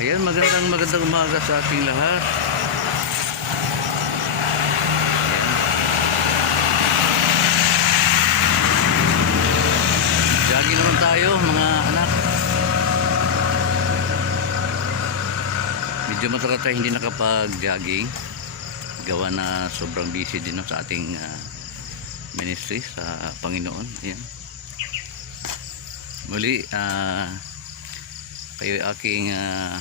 Ayan, magandang magandang umaga sa ating lahat. Jogging naman tayo mga anak. Medyo matagal tayo hindi nakapag-jogging. Gawa na sobrang busy din no, sa ating ah, ministry sa Panginoon. Ayan. Muli, ah kayo ay aking ah,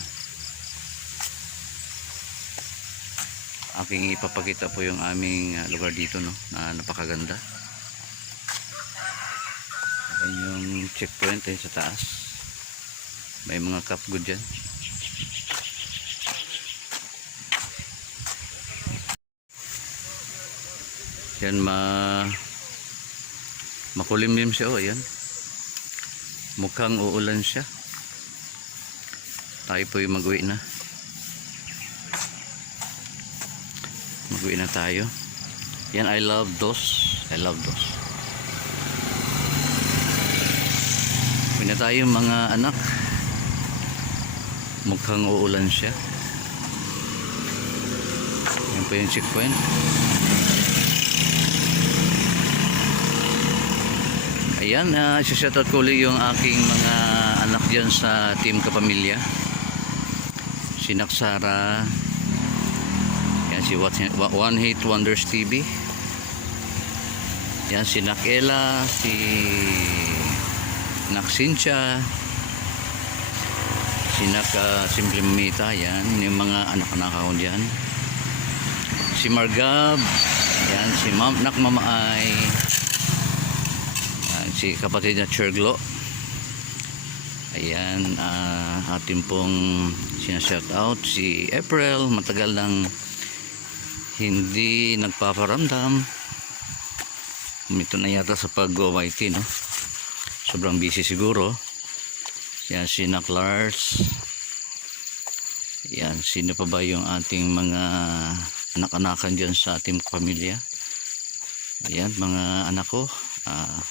aking ipapakita po yung aming ah, lugar dito no na napakaganda. Ayan yung checkpoint ay sa taas. May mga kapgood dyan. Yan ma makulimlim siya oh ayan. Mukhang uulan siya tayo po yung mag-uwi na. Mag-uwi na tayo. Yan I love those. I love those. Uwi na tayo mga anak. Mukhang uulan siya. Yan po yung checkpoint ayan uh, isa-shoutout ko ulit yung aking mga anak dyan sa team kapamilya si Naksara yan si One Hit Wonders TV yan si Nakela si Naksincha si Nak Simple Mamita yan. Yung mga anak-anak ako dyan. Si Margab yan. Si Mam Nak Mamaay yan, si kapatid na Cherglo Ayan, ah, atin pong sinashout out si April, matagal nang hindi nagpaparamdam. Ito na yata sa pag-YT, no? Sobrang busy siguro. Yan, si Nak Lars. Yan, sino pa ba yung ating mga anak-anakan dyan sa ating pamilya? Ayan, mga anak ko. Ah,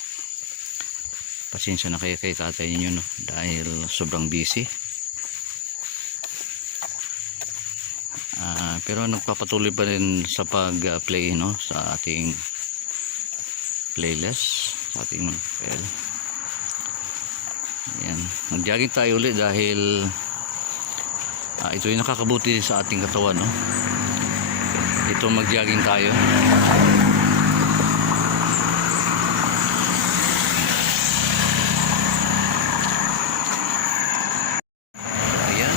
pasensya na kayo kay tatay ninyo no? Dahil sobrang busy. Ah, pero nagpapatuloy pa rin sa pag-play no? Sa ating playlist sa ating well, yan nag-jogging tayo ulit dahil ah, ito yung nakakabuti sa ating katawan no? Ito mag-jogging tayo Ayan.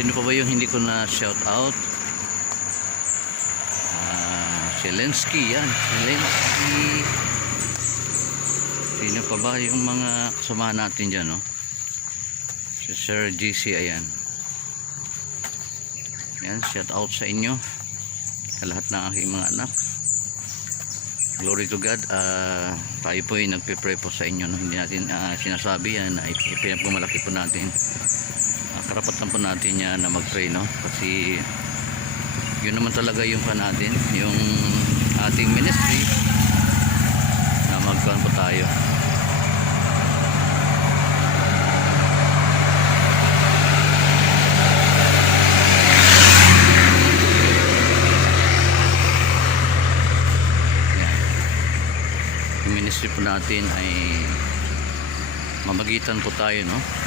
Sino pa ba yung hindi ko na shout out? Ah, Zelensky yan. Zelensky. Sino pa ba yung mga kasamahan natin dyan, no? Si Sir GC, ayan. Yan, shout out sa inyo. Sa lahat ng aking mga anak. Glory to God. ah, tayo po ay nagpe-pray po sa inyo. No? Hindi natin ah, sinasabi yan. Uh, ipinapumalaki po natin. Uh, karapatan po natin yan na mag-pray. No? Kasi yun naman talaga yung pa natin. Yung ating ministry na magkaroon po tayo. Yung ministry po natin ay mamagitan po tayo no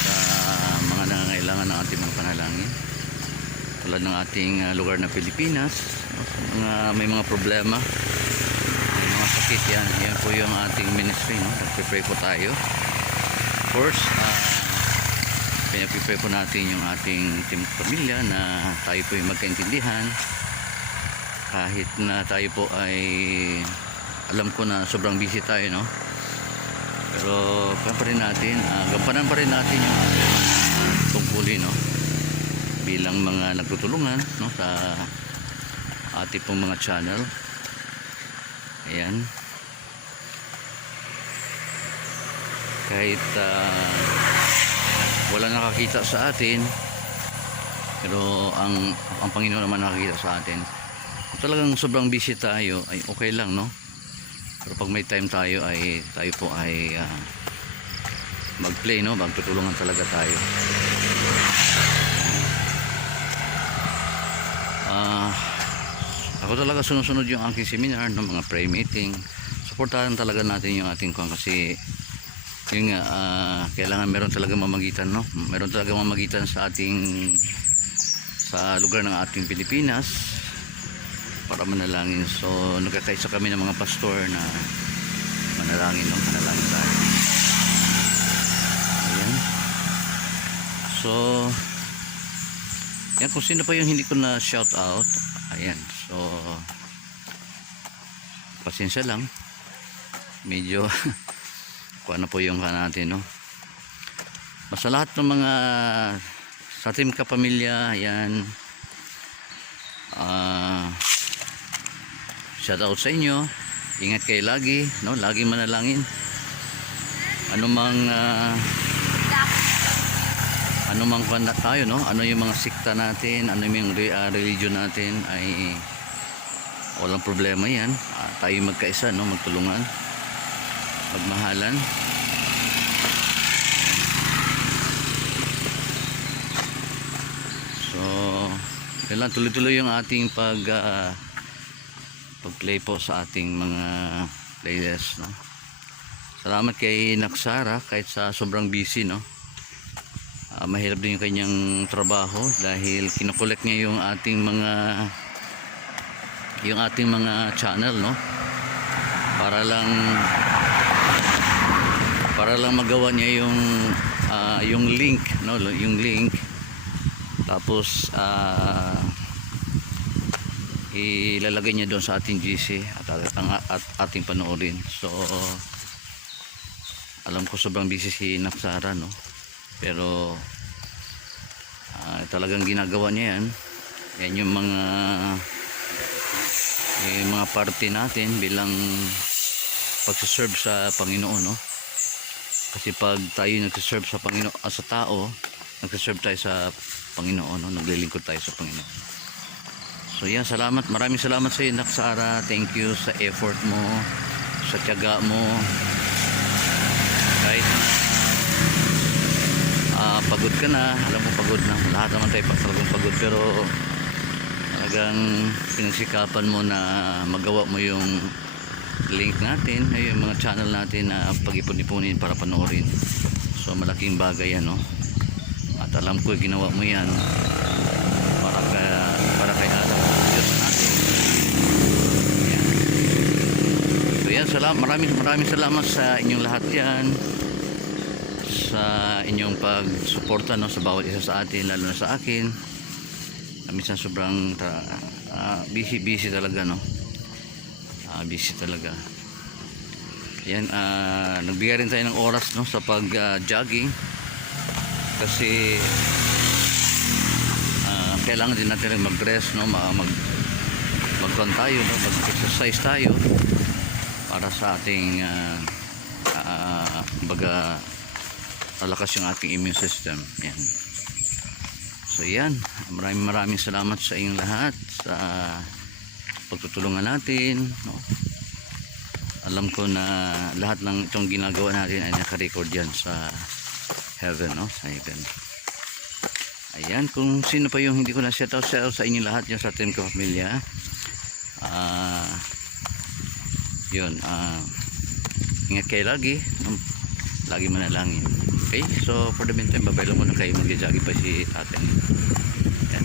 sa mga nangangailangan ng ating mga panalangin. Tulad ng ating uh, lugar na Pilipinas. Mga, may mga problema. May mga sakit yan. Yan po yung ating ministry no? Nagpipray po tayo. Of course uh, pinagpipray po natin yung ating team pamilya na tayo po yung magkaintindihan. Kahit na tayo po ay alam ko na sobrang busy tayo no? Pero pa rin natin ah, gampanan pa rin natin yung ating tungkulin no? Bilang mga nagtutulungan no sa ating pong mga channel. Ayan. Kahit ah, wala nakakita sa atin pero ang ang Panginoon naman nakakita sa atin. Talagang sobrang busy tayo ay okay lang no? Pero pag may time tayo ay tayo po ay ah, mag-play no? Magtutulungan talaga tayo ah ako talaga sunod-sunod yung aking seminar no mga prayer meeting suportahan talaga natin yung ating kwan kasi yung nga ah, kailangan meron talaga mamagitan no? Meron talaga mamagitan sa ating sa lugar ng ating Pilipinas para manalangin. So nagkakaisa kami ng mga pastor na manalangin no? Manalangin tayo. Ayan. So yan kung sino pa yung hindi ko na shout out ayan so pasensya lang. Medyo kung ano po yung ka natin no? Basta lahat ng mga sa ating kapamilya ayan ah shout out sa inyo. Ingat kayo lagi no? Lagi manalangin. Anumang uh, anumang kwan na tayo no? Ano yung mga sikta natin? Ano yung ah, religion natin? Ay walang problema yan. Ah, tayo magkaisa no? Magtulungan. Magmahalan. So yun tuloy-tuloy yung ating pag ah, pag-play po sa ating mga playlist no? Salamat kay Naksara kahit sa sobrang busy no Ah, mahirap din yung kanyang trabaho dahil kinokolek niya yung ating mga yung ating mga channel no? Para lang para lang magawa niya yung ah, yung link no? Yung link. Tapos ah ilalagay niya doon sa ating GC at, at, ang- at ating panoorin. So alam ko sobrang busy si Naksara no pero ah, talagang ginagawa niya yan. Yan yung mga yung mga party natin bilang pagsaserve sa Panginoon no? Kasi pag tayo nagsaserve sa Panginoon ah, sa tao nagsaserve tayo sa Panginoon no? naglilingkod tayo sa Panginoon. So yan salamat. Maraming salamat sa iyo Naksara thank you sa effort mo sa tiyaga mo kahit ah, pagod ka na alam mo pagod na. Lahat naman tayo talagang pagod pero talagang pinagsikapan mo na magawa mo yung link natin ay yung mga channel natin na pag-ipon-ipunin para panoorin. So malaking bagay yan no? At alam ko ginawa mo yan para ka, para kay Adam Diyos natin. Yan so yan salam, maraming maraming salamat sa inyong lahat yan sa inyong pagsuporta no, sa bawat isa sa atin lalo na sa akin. Ah, minsan sobrang ah, busy busy talaga no? Ah, busy talaga. Yan ah, nagbigay rin tayo ng oras no sa pag ah, jogging kasi ah, kailangan din natin rin mag-rest no ma- mag mag tayo no mag exercise tayo para sa ating ah, ah, baga malakas yung ating immune system. Yan. So yan. Maraming maraming salamat sa inyong lahat sa pagtutulungan natin no? alam ko na lahat ng itong ginagawa natin ay nakarecord yan sa heaven no? Sa heaven. Ayan kung sino pa yung hindi ko na set out, out sa inyong lahat yan sa ating kapamilya ah yun ah ingat kayo lagi. no? lagi manalangin. Okay? So for the meantime babay lang muna kayo. Mag-jogging pa si ate. Yan.